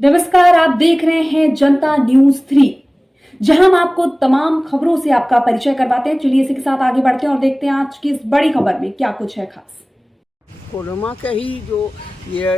नमस्कार, आप देख रहे हैं जनता न्यूज 3, जहां हम आपको तमाम खबरों से आपका परिचय करवाते हैं। चलिए इसी के साथ आगे बढ़ते हैं और देखते हैं आज की इस बड़ी खबर में क्या कुछ है खास। कोरोना का ही जो ये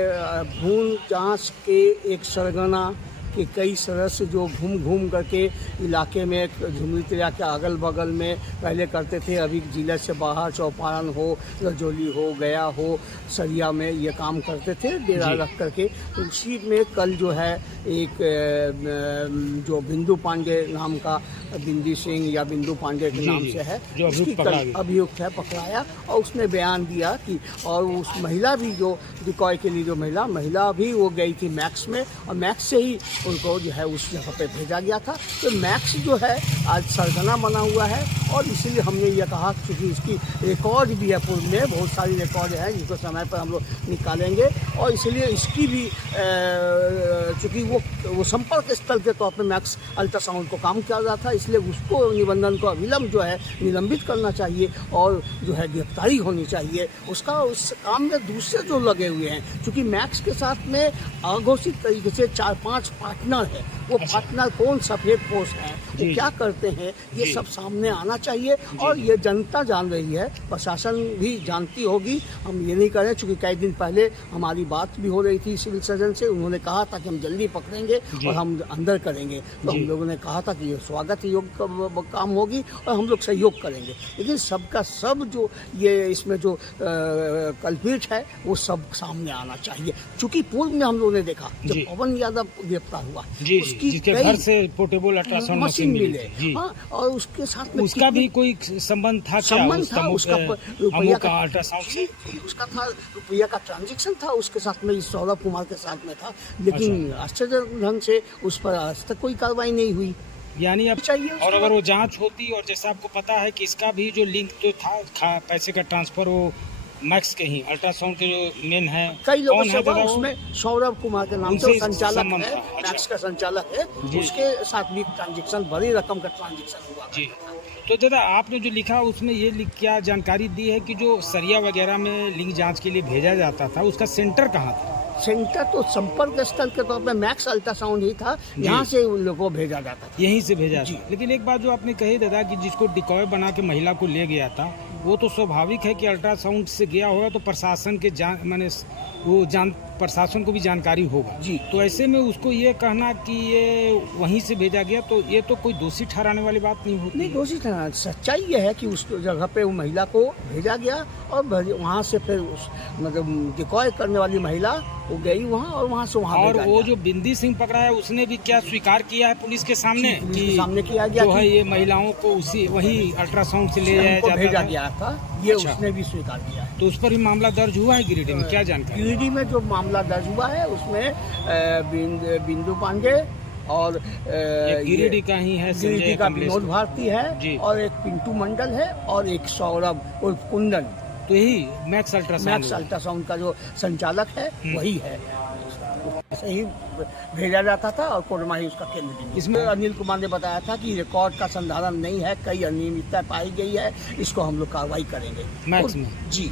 भ्रूण जांच के एक सरगना के कई सदस्य जो घूम घूम करके इलाके में झुमरी तिरा के अगल बगल में पहले करते थे, अभी जिले से बाहर चौपारण हो, रजौली हो, गया हो, सरिया में ये काम करते थे डेरा रख करके। तो उसी में कल जो है एक जो बिंदु पांडे नाम का, बिंदी सिंह या बिंदु पांडे के नाम से है, जो अभियुक्त है, पकड़ाया और उसने बयान दिया कि और उस महिला भी जो डिकॉय के लिए जो महिला भी वो गई थी मैक्स में, और मैक्स से ही उनको जो है उस जगह पे भेजा गया था। तो मैक्स जो है आज सरगना बना हुआ है और इसीलिए हमने ये कहा, क्योंकि इसकी रिकॉर्ड भी है, पूर्व में बहुत सारी रिकॉर्ड है जिसको समय पर हम लोग निकालेंगे, और इसलिए इसकी भी चूँकि वो संपर्क स्थल के तौर पर मैक्स अल्ट्रासाउंड को काम किया रहा था, इसलिए उसको निबंधन को अविलंब जो है निलंबित करना चाहिए और जो है गिरफ्तारी होनी चाहिए उसका। उस काम में दूसरे जो लगे हुए हैं, क्योंकि मैक्स के साथ में अघोषित तरीके से 4-5 पार्टनर है, वो पार्टनर कौन, सफेद पोस्ट है, वो क्या करते हैं, ये सब सामने आना चाहिए। और ये जनता जान रही है, प्रशासन भी जानती होगी। हम ये नहीं करें, चूँकि कई दिन पहले हमारी बात भी हो रही थी सिविल सर्जन से, उन्होंने कहा था कि हम जल्दी पकड़ेंगे और हम अंदर करेंगे। तो हम लोगों ने कहा था कि ये स्वागत योग्य काम होगी और हम लोग सहयोग करेंगे, लेकिन सबका सब जो ये इसमें जो कल्प्रिट है वो सब सामने आना चाहिए। चूँकि पूर्व में हम लोगों ने देखा जब पवन यादव गिरफ्तार हुआ, उसकी घर से पोर्टेबल अल्ट्रासाउंड मशीन मिले, हाँ, और उसके साथ में उसका भी कोई संबंध था? था उसका रुपया का अल्ट्रासाउंड से उसका था, रुपया का ट्रांजेक्शन था उसके साथ में, सौरभ कुमार के साथ में था, लेकिन आश्चर्य ढंग से उस पर आज तक कोई कार्रवाई नहीं हुई। यानी अब चाहिए, और अगर वो जांच होती, और जैसा आपको पता है कि इसका भी जो लिंक तो था पैसे का ट्रांसफर, वो मैक्स के ही अल्ट्रासाउंड के जो मेन है, कई लोगों से उसमें सौरभ कुमार के नाम से संचालक है, मैक्स का संचालक है, उसके साथ भी ट्रांजेक्शन, बड़ी रकम का ट्रांजेक्शन हुआ जी। तो दादा आपने जो लिखा उसमें ये क्या जानकारी दी है कि जो सरिया वगैरह में लिंक जांच के लिए भेजा जाता था, उसका सेंटर कहाँ था? सेंटर तो संपर्क स्थल के तौर पे मैक्स अल्ट्रासाउंड ही था, यहाँ से उन लोगों को भेजा जाता था, यहीं से भेजा था। लेकिन एक बात जो आपने कही दादा कि जिसको डिकॉय बना के महिला को ले गया था, वो तो स्वाभाविक है कि अल्ट्रासाउंड से गया होगा तो प्रशासन के प्रशासन को भी जानकारी होगा जी। तो ऐसे में उसको ये कहना कि ये वहीं से भेजा गया, तो ये तो कोई दोषी ठहराने वाली बात नहीं होती। नहीं, दोषी ठहराना, सच्चाई ये है कि उस जगह पे वो महिला को भेजा गया और वहाँ से फिर मतलब डिकॉय करने वाली महिला वो गई वहाँ और वहाँ से वहाँ। और वो जो बिंदी सिंह पकड़ा है उसने भी क्या स्वीकार किया है पुलिस के सामने कि सामने किया गया जो है ये महिलाओं को वही अल्ट्रासाउंड से ले जाया भेजा गया था, ये उसने भी स्वीकार किया है। तो उस पर भी मामला दर्ज हुआ है गिरिडीह में, क्या जानकारी? गिरिडीह में जो मामला दर्ज हुआ है उसमें बिंदु पांडे और गिरिडीह का ही है, गिरिडीह का विनोद भारती है और एक पिंटू मंडल है और एक सौरभ और कुंदन। तो यही मैक्स अल्ट्रासाउंड का जो संचालक है वही है, सही भेजा जाता था और कोरमा ही उसका केंद्र। इसमें अनिल कुमार ने बताया था कि रिकॉर्ड का संधारण नहीं है, कई अनियमितता पाई गई है, इसको हम लोग कार्रवाई करेंगे मैक्स में। जी।